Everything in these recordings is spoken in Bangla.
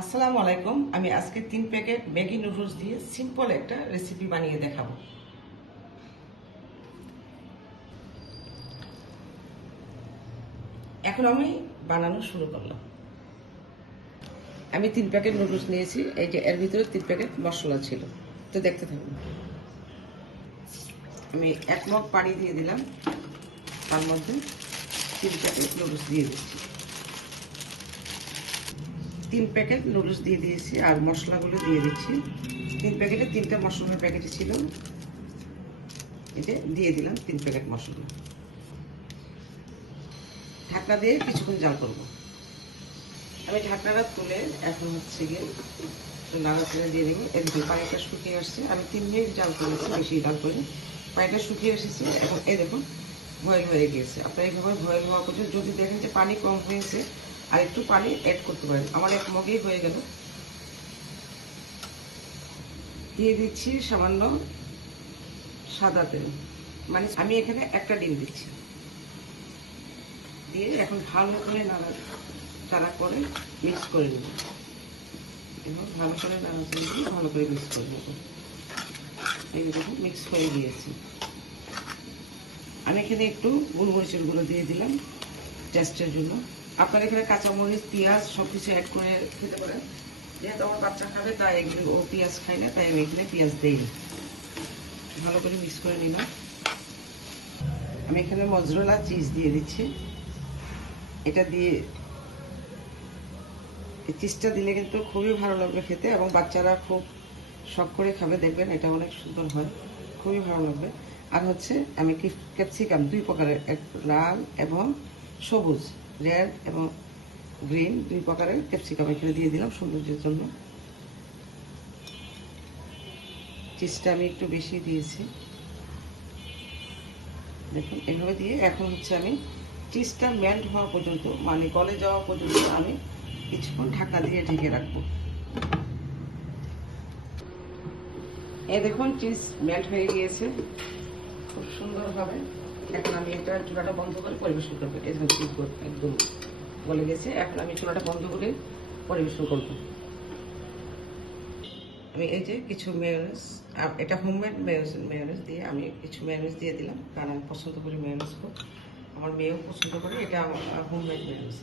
আসসালামু আলাইকুম। আমি আজকে 3 প্যাকেট ম্যাগি নুডলস দিয়ে সিম্পল একটা রেসিপি বানিয়ে দেখাবো। এখন আমি বানানো শুরু করলাম। আমি 3 প্যাকেট নুডলস নিয়েছি। এই যে এর ভিতরে 3 প্যাকেট মশলা ছিল, তো দেখতে থাকুন। আমি 1 মগ পানি দিয়ে দিলাম, তার মধ্যে 3 প্যাকেট নুডলস দিয়ে দিচ্ছি। 3 প্যাকেট নুডলস দিয়ে দিয়েছি আর মশলাগুলো দিয়ে দিচ্ছি। 3 প্যাকেটে 3টা মশলার প্যাকেটে ছিল, এটা দিয়ে দিলাম 3 প্যাকেট মশলা। ঢাকনা দিয়ে কিছুক্ষণ জাল করব। আমি ঢাকনাটা তুলে এখন হচ্ছে গিয়ে নাড়াচাড়া দিয়ে দেবো। এদিকে পানিটা শুকিয়ে আসছে। আমি 3 মিনিট জাল করেছি, বেশি জাল করি। পানিটা শুকিয়ে এসেছে। এখন এই দেখুন বয়েল হয়ে গিয়েছে। আপনার এইভাবে বয়েল হওয়া পর্যন্ত যদি দেখেন যে পানি কম হয়েছে আর একটু পানি অ্যাড করতে পারেন। আমার 1 মগেই হয়ে গেল। দিয়ে দিচ্ছি সামান্য সাদা তেল, মানে আমি এখানে একটা ডিম দিচ্ছি। দিয়ে এখন ভালো করে নাড়াচাড়া করে মিক্স করে নেব। এবং ভালো করে নাড়াচাড়া দিয়ে ভালো করে মিক্স করে নেব। এই দেখুন মিক্স হয়ে গিয়েছে। আমি এখানে একটু গোলমরিচের গুঁড়ো দিয়ে দিলাম টেস্টের জন্য। আপনারা এখানে কাঁচামরিচ, পেঁয়াজ সবকিছু অ্যাড করে খেতে পারেন। যেহেতু আমার বাচ্চা খাবে তাই এগুলো, ও পেঁয়াজ খাই না, তাই আমি এখানে পেঁয়াজ দিই। ভালো করে মিক্স করে নিলাম। আমি এখানে মজরেলা চিজ দিয়ে দিচ্ছি। এটা দিয়ে এই চিজটা দিলে কিন্তু খুবই ভালো লাগবে খেতে, এবং বাচ্চারা খুব শখ করে খাবে। দেখবেন এটা অনেক সুন্দর হয়, খুবই ভালো লাগবে। আর হচ্ছে আমি ক্যাপসিকাম 2 প্রকারের, লাল এবং সবুজ, রেড এবং গ্রিন 2 প্রকারের ক্যাপসিকাম এখানে দিয়ে দিলাম সৌন্দর্যের জন্য। চিজটা আমি একটু বেশি দিয়েছি। দেখুন এভাবে দিয়ে এখন হচ্ছে আমি চিজটা মেল্ট হওয়া পর্যন্ত, মানে গলে যাওয়া পর্যন্ত আমি কিছুক্ষণ ঢাকা দিয়ে ঢেকে রাখবো। এই দেখুন চিজ মেল্ট হয়ে গিয়েছে খুব সুন্দরভাবে। এখন আমি এটা চুলাটা বন্ধ করে পরিবেশন করবো। একদম গলে গেছে। এখন আমি চুলাটা বন্ধ করে পরিবেশন করব। আমি এই যে কিছু মেয়োনেজ, এটা হোমমেড মেয়োনেজ দিয়ে আমি কিছু মেয়োনেজ দিয়ে দিলাম, কারণ আমি পছন্দ করি মেয়োনেজ খুব। আমার মেয়েও পছন্দ করে। এটা আমার হোমমেড মেয়োনেজ।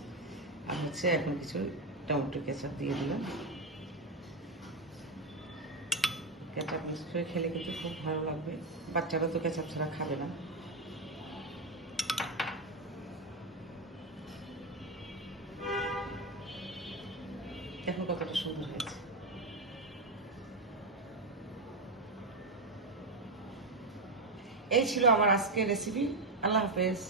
আর হচ্ছে এখন কিছু টমেটো কেচাপ দিয়ে দিলাম। কেচাপ মিক্স করে খেলে কিন্তু খুব ভালো লাগবে। বাচ্চারা তো কেচাপ ছাড়া খাবে না। দেখুন কতটা সুন্দর হয়েছে। এই ছিল আমার আজকের রেসিপি। আল্লাহ হাফেজ।